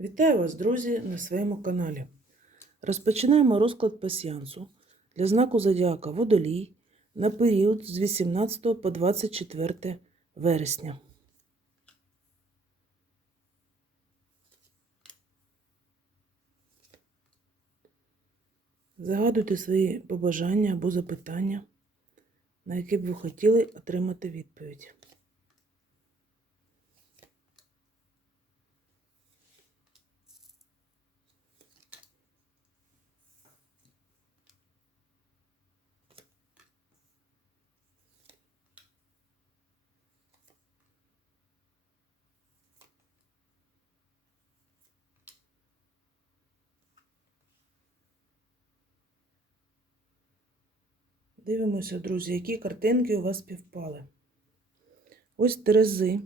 Вітаю вас, друзі, на своєму каналі. Розпочинаємо розклад пасіянсу для знаку Зодіака Водолій на період з 18 по 24 вересня. Загадуйте свої побажання або запитання, на які б ви хотіли отримати відповідь. Дивимося, друзі, які картинки у вас співпали. Ось Терези.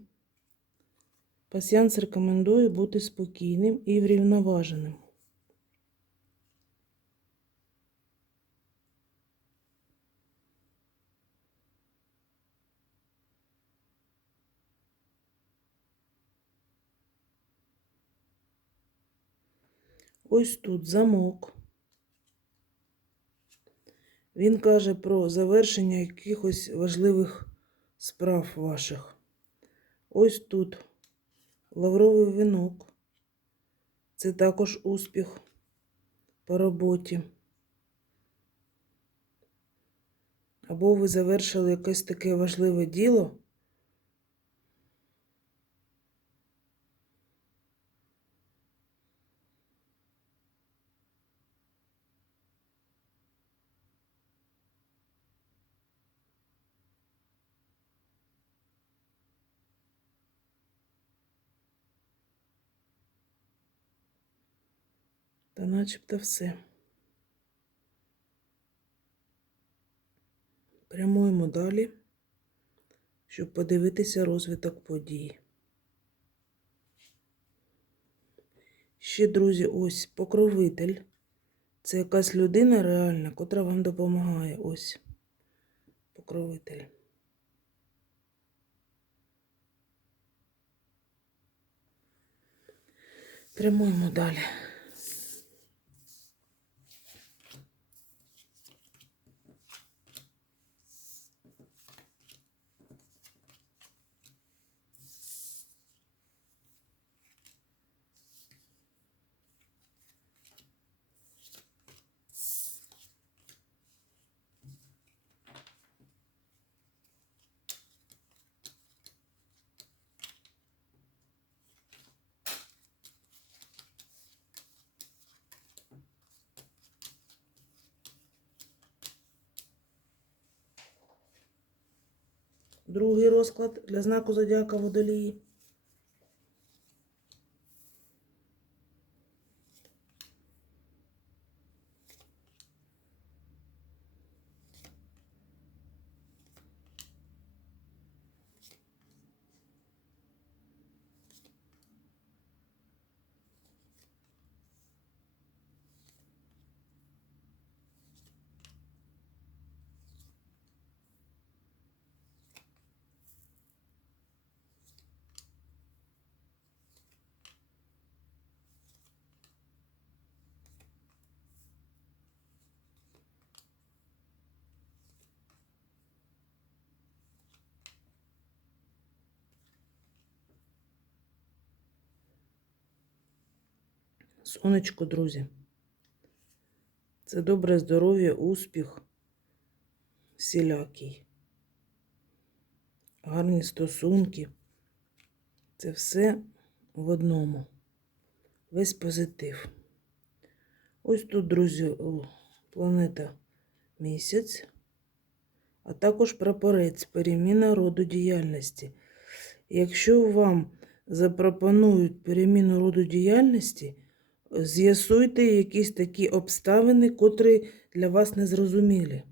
Пасіянс рекомендує бути спокійним і врівноваженим. Ось тут замок. Він каже про завершення якихось важливих справ ваших. Ось тут лавровий вінок. Це також успіх по роботі. Або ви завершили якесь таке важливе діло. Та начебто все. Прямуємо далі, щоб подивитися розвиток подій. Ще, друзі, ось покровитель. Це якась людина реальна, котра вам допомагає. Ось покровитель. Прямуємо далі. Другий розклад для знаку Зодіака Водолії. Сонечко, друзі. Це добре здоров'я, успіх, всілякий. Гарні стосунки. Це все в одному. Весь позитив. Ось тут, друзі, планета місяць, а також прапорець, переміна роду діяльності. Якщо вам запропонують переміну роду діяльності, з'ясуйте якісь такі обставини, котрі для вас незрозумілі.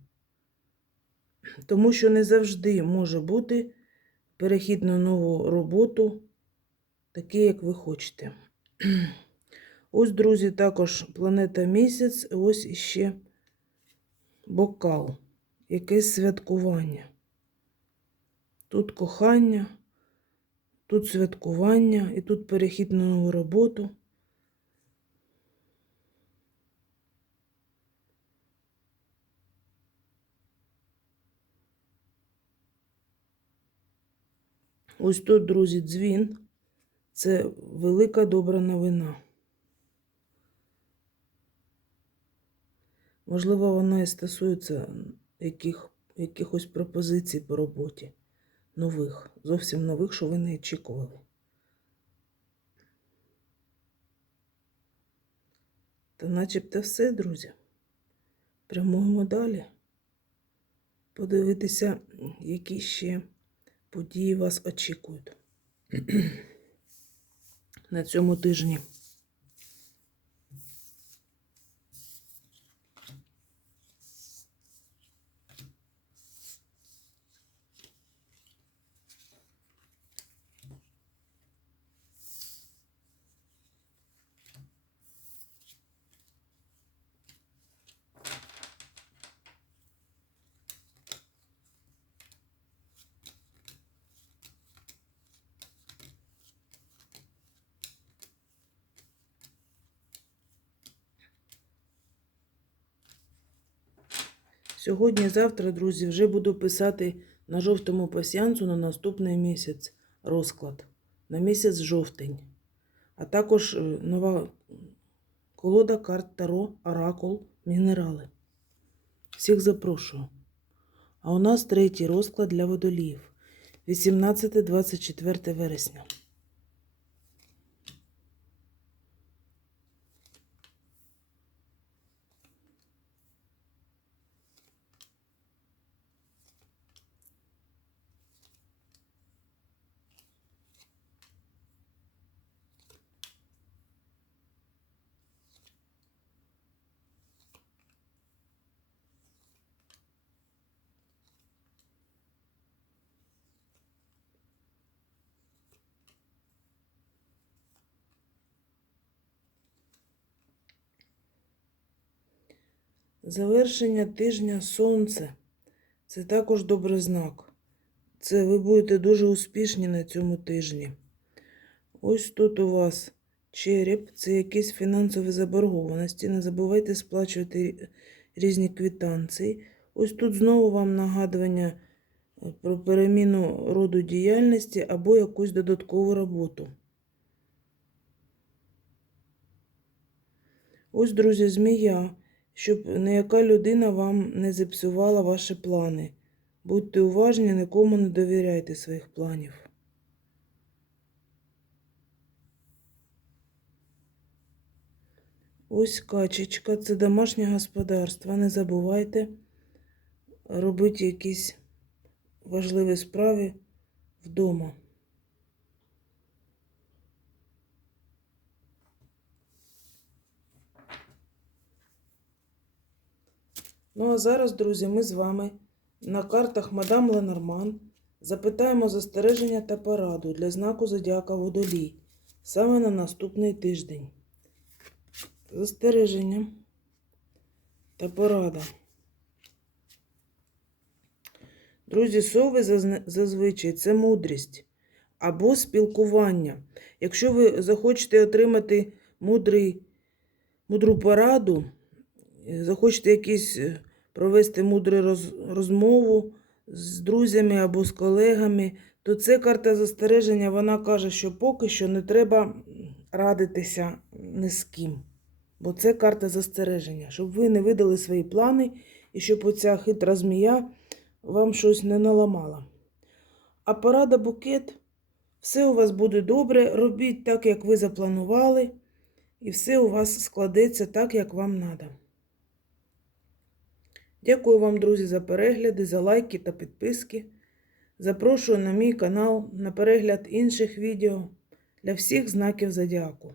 Тому що не завжди може бути перехід на нову роботу, такий, як ви хочете. Ось, друзі, також планета місяць, ось іще бокал, якесь святкування. Тут кохання, тут святкування і тут перехід на нову роботу. Ось тут, друзі, дзвін. Це велика добра новина. Можливо, вона і стосується яких, якихось пропозицій по роботі. Нових, зовсім нових, що ви не очікували. Та начебто все, друзі. Прямуємо далі. Подивитися, які ще події вас очікують на цьому тижні. Сьогодні, завтра, друзі, вже буду писати на жовтому пасіянцу на наступний місяць розклад. На місяць жовтень. А також е, нова колода карт Таро, Оракул, Мінерали. Всіх запрошую. А у нас третій розклад для водоліїв. 18-24 вересня. Завершення тижня сонце. Це також добрий знак. Це ви будете дуже успішні на цьому тижні. Ось тут у вас череп, це якісь фінансові заборгованості. Не забувайте сплачувати різні квитанції. Ось тут знову вам нагадування е, про переміну роду діяльності або якусь додаткову роботу. Ось, друзі, змія, щоб ніяка людина вам не зіпсувала ваші плани. Будьте уважні, нікому не довіряйте своїх планів. Ось качечка, це домашнє господарство. Не забувайте робити якісь важливі справи вдома. Ну а зараз, друзі, ми з вами на картах Мадам Ленорман запитаємо застереження та пораду для знаку Зодіака Водолій саме на наступний тиждень. Застереження та порада. Друзі, сови зазвичай це мудрість або спілкування. Якщо ви захочете отримати мудрий, мудру пораду, захочете якісь е, провести мудру роз, розмову з друзями або з колегами, то це карта застереження, вона каже, що поки що не треба радитися ні з ким. Бо це карта застереження, щоб ви не видали свої плани і щоб оця хитра змія вам щось не наламала. А порада букет, все у вас буде добре, робіть так, як ви запланували, і все у вас складеться так, як вам треба. Дякую вам, друзі, за перегляди, за лайки та підписки. Запрошую на мій канал на перегляд інших відео для всіх знаків зодіаку.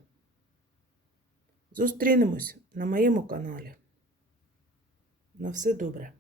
Зустрінемось на моєму каналі. На все добре.